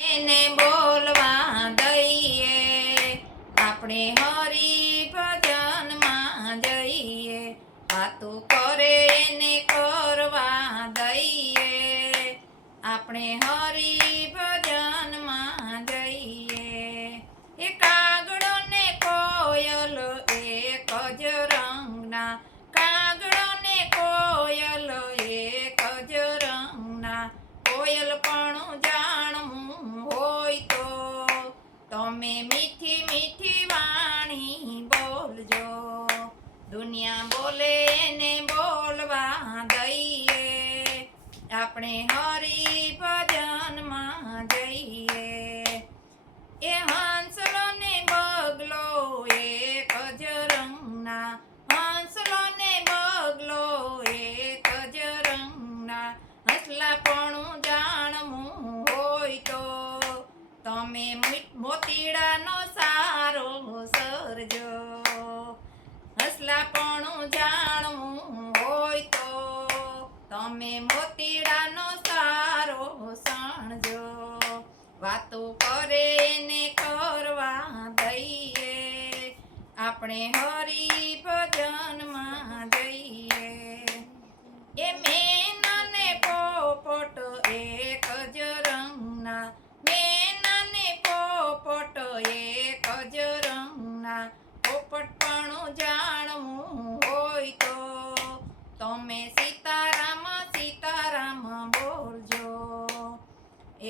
એને બોલવા દઈએ, આપણે હરી ભજનમાં જઈએ, વાતો કરે એને કરવા દઈએ, આપણે હરી ભજનમાં જઈએ. એ કાગડો ને કોયલ એક જ રંગના, કાગડો ને કોયલ એક જ રંગના, કોયલ પણ જાણવું હોય તો તમે મીઠી મીઠી વાણી બોલજો. દુનિયા બોલે એને બોલવા દઈએ, આપણે હરી ભજનમાં જઈએ. એ હંસલો ને બગલો એક જ રંગના, હંસલો ને બગલો એક જ રંગના, હસલાપણું જાણવું હોય તો તમે મોતીડાનો સારો સરજો. હસલાપણું જાણવું હોય તો તમે મોતીડાનો સારો સણજો. વાતો કરે એને કરવા દઈએ, આપણે હરી ભજનમાં જઈએ. એ મેના ને પોપટ એક જ રંગના, મેના ને પોપટ એક જ રંગના, પોપટ પણ જાણવું હોય તો તમે સીતારામ સીતારામ બોલજો.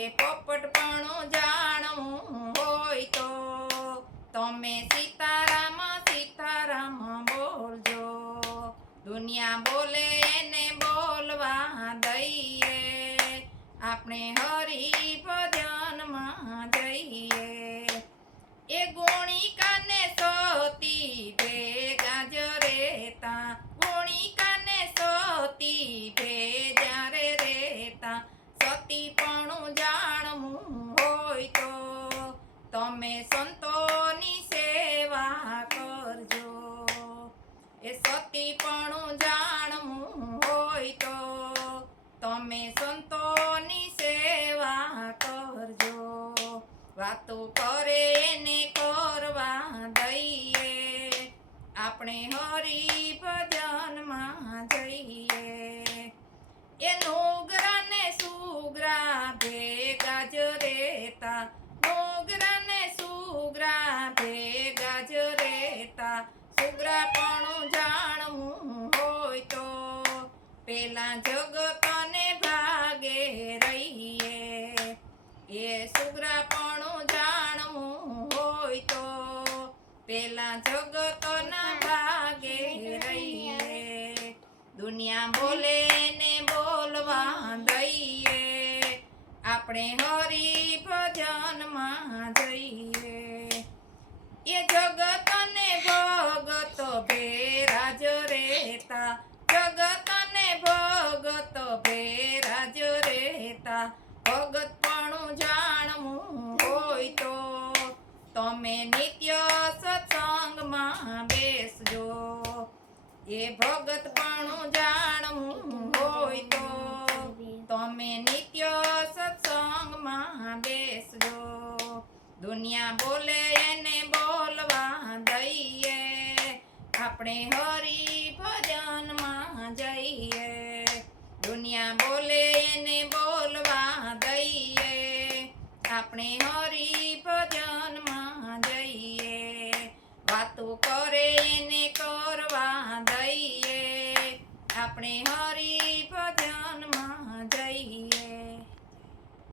એ પોપટ પણ જાણવું હોય તો તમે સીતારામ સીતારામ બોલજો. દુનિયા બોલે એને બોલવા દઈએ, આપણે હરી ભજનમાં જઈએ. એ ગુણિકા ને સતી ભેગા જ રહેતા, ગુણિકા ને સતી ભેગા રહેતા, સતી પણ જાણવું હોય તો તમે સંતોની સેવા કરજો. એ સતી પણ જાણવું હોય તો તમે સંતોની સેવા કરજો. વાતો કરે એને કરવા દઈએ, આપણે હરી ભજનમાં જઈએ. એ નુગરા ને સુગરા ભેગા જ રહેતા, નુગરા ને સુગરા ભેગા જ રહેતા, સુગરા પણ જાણવું હોય તો પેલા જગતને ભાગે રહીએ. એ સુગરા પણ જાણવું હોય તો પેલા જગતના ભાગે રહીએ. દુનિયા બોલે ને બોલવા દઈએ, આપણે હરી ભજનમાં જઈએ. એ જગત ને ભગત ભેરા જ રહેતા, જગત ને ભગત ભેરા જ રહેતા, ભગત પણ જાણવું હોય તો તમે નિત્ય સત્સંગમાં બેસજો. એ ભગત પણ જાણવું હોય તો તમે નિત્ય સત્સંગમાં બેસજો. દુનિયા બોલે એને બોલવા દઈએ, આપણે હરી ભજનમાં જઈએ. દુનિયા બોલે એને બોલવા દઈએ, આપણે હરી ભજનમાં જઈએ. વાતો કરે એને કરવા દઈએ, આપણે